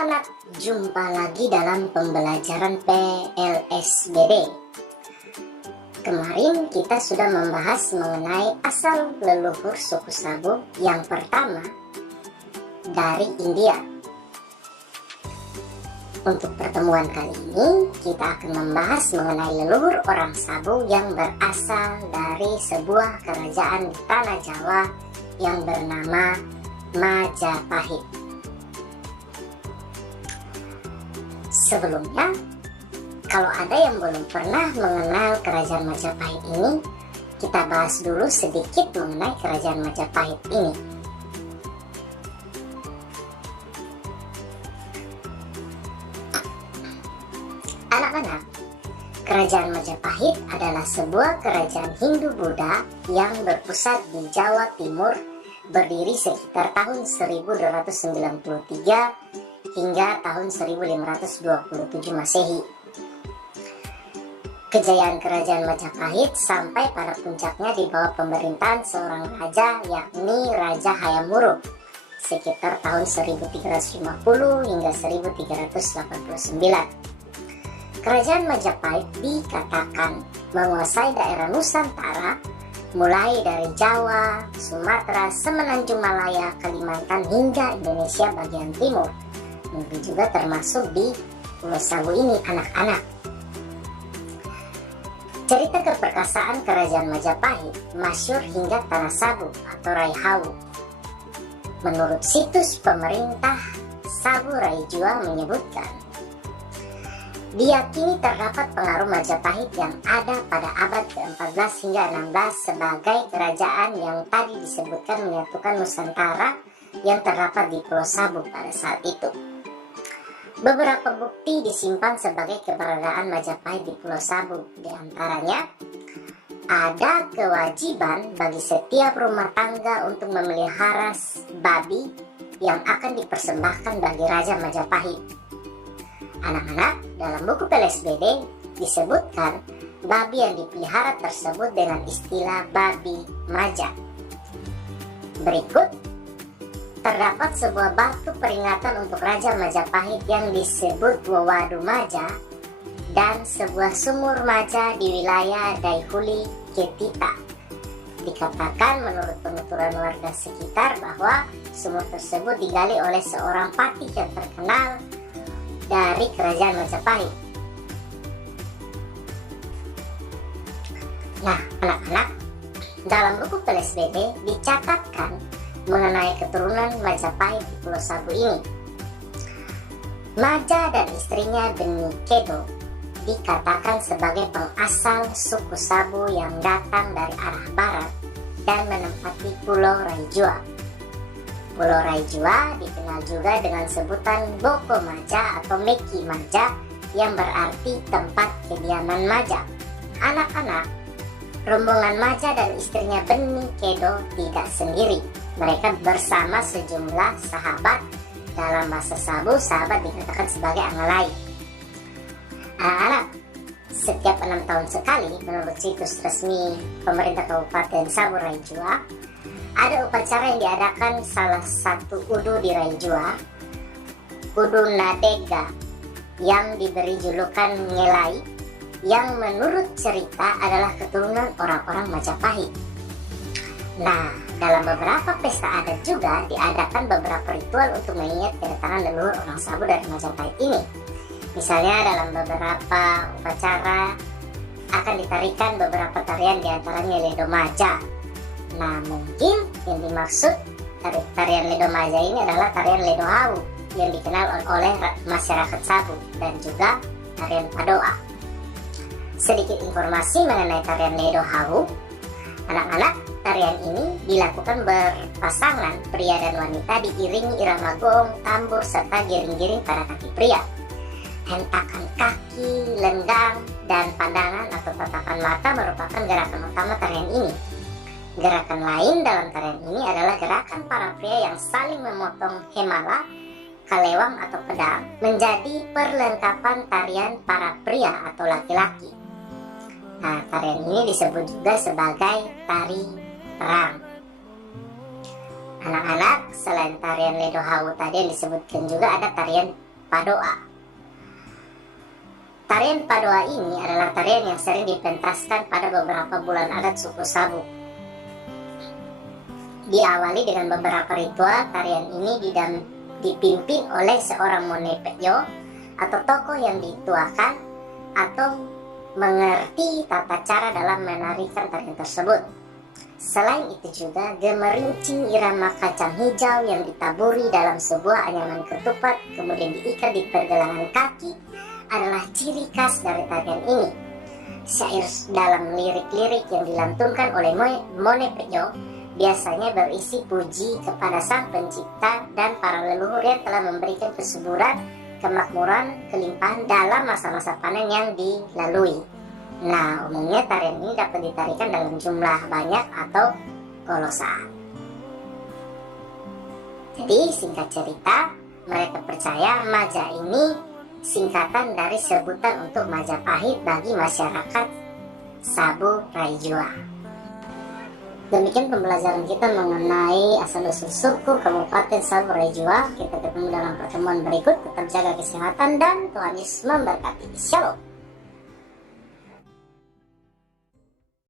Anak-anak, jumpa lagi dalam pembelajaran PLSBD. Kemarin kita sudah membahas mengenai asal leluhur suku Sabu yang pertama dari India. Untuk pertemuan kali ini, kita akan membahas mengenai leluhur orang Sabu yang berasal dari sebuah kerajaan di tanah Jawa yang bernama Majapahit. Sebelumnya, kalau ada yang belum pernah mengenal kerajaan Majapahit ini, kita bahas dulu sedikit mengenai kerajaan Majapahit ini. Anak-anak, kerajaan Majapahit adalah sebuah kerajaan Hindu-Buddha yang berpusat di Jawa Timur, berdiri sekitar tahun 1293 hingga tahun 1527 Masehi. Kejayaan kerajaan Majapahit sampai pada puncaknya di bawah pemerintahan seorang raja, yakni Raja Hayam Wuruk, sekitar tahun 1350 hingga 1389. Kerajaan Majapahit dikatakan menguasai daerah Nusantara, mulai dari Jawa, Sumatera, Semenanjung Malaya, Kalimantan hingga Indonesia bagian timur. Mungkin juga termasuk di Pulau Sabu ini, anak-anak. Cerita keperkasaan kerajaan Majapahit masyhur hingga Tanah Sabu atau Raihawu. Menurut situs pemerintah Sabu Raijua menyebutkan, diyakini terdapat pengaruh Majapahit yang ada pada abad ke-14 hingga 16 sebagai kerajaan yang tadi disebutkan menyatukan Nusantara yang terdapat di Pulau Sabu pada saat itu. Beberapa bukti disimpan sebagai keberadaan Majapahit di Pulau Sabu. Di antaranya, ada kewajiban bagi setiap rumah tangga untuk memelihara babi yang akan dipersembahkan bagi Raja Majapahit. Anak-anak, dalam buku PLSBD disebutkan babi yang dipelihara tersebut dengan istilah babi maja. Berikut, terdapat sebuah batu peringatan untuk Raja Majapahit yang disebut Wawadu Maja dan sebuah sumur maja di wilayah Daihuli, Ketita. Dikatakan menurut penuturan warga sekitar bahwa sumur tersebut digali oleh seorang patih yang terkenal dari kerajaan Majapahit. Nah, anak-anak, dalam buku PLSBD dicatatkan mengenai keturunan Majapahit di Pulau Sabu ini. Maja dan istrinya Beni Kedo dikatakan sebagai pengasal suku Sabu yang datang dari arah barat dan menempati Pulau Raijua. Pulau Raijua dikenal juga dengan sebutan Boko Maja atau Meki Maja yang berarti tempat kediaman Maja. Anak-anak, rombongan Maja dan istrinya Beni Kedo tidak sendiri. Mereka bersama sejumlah sahabat. Dalam bahasa Sabu, sahabat dikatakan sebagai angalai. Anak-anak, setiap 6 tahun sekali, menurut situs resmi pemerintah Kabupaten Sabu Raijua, ada upacara yang diadakan salah satu udu di Raijua, Udu Nadega, yang diberi julukan Ngelai, yang menurut cerita adalah keturunan orang-orang Majapahit. Nah, dalam beberapa pesta adat juga diadakan beberapa ritual untuk mengingat kedatangan leluhur orang Sabu dari Majapahit ini. Misalnya dalam beberapa upacara akan ditarikan beberapa tarian diantaranya Ledo Maja. Nah, mungkin yang dimaksud tarian Ledo Maja ini adalah tarian Ledo Hawu yang dikenal oleh masyarakat Sabu dan juga tarian Padoa. Sedikit informasi mengenai tarian Ledo Hawu. Anak-anak, tarian ini dilakukan berpasangan pria dan wanita diiringi irama gong, tambur, serta giring-giring pada kaki pria. Hentakan kaki, lenggang, dan pandangan atau tatapan mata merupakan gerakan utama tarian ini. Gerakan lain dalam tarian ini adalah gerakan para pria yang saling memotong hemala, kalewang atau pedang menjadi perlengkapan tarian para pria atau laki-laki. Nah, tarian ini disebut juga sebagai tari perang. Anak-anak, selain tarian Ledo Hawu tadi yang disebutkan juga ada tarian Padoa. Tarian Padoa ini adalah tarian yang sering dipentaskan pada beberapa bulan adat suku Sabu. Diawali dengan beberapa ritual, tarian ini dipimpin oleh seorang Mone Pe'yo atau tokoh yang dituakan atau mengerti tata cara dalam menarikan tarian tersebut. Selain itu juga gemerincing irama kacang hijau yang ditaburi dalam sebuah anyaman ketupat kemudian diikat di pergelangan kaki adalah ciri khas dari tarian ini. Syair dalam lirik-lirik yang dilantunkan oleh Mone Pe'yo biasanya berisi puji kepada Sang Pencipta dan para leluhur yang telah memberikan kesuburan, kemakmuran, kelimpahan dalam masa-masa panen yang dilalui. Nah, umumnya tarian ini dapat ditarikan dalam jumlah banyak atau kolosal. Jadi, singkat cerita, mereka percaya maja ini singkatan dari sebutan untuk Majapahit bagi masyarakat Sabu Raijua. Demikian pembelajaran kita mengenai asal-usul suku Kabupaten Sabu Raijua. Kita ketemu dalam pertemuan berikut. Tetap jaga kesehatan dan Tuhan Yesus memberkati. Shalom.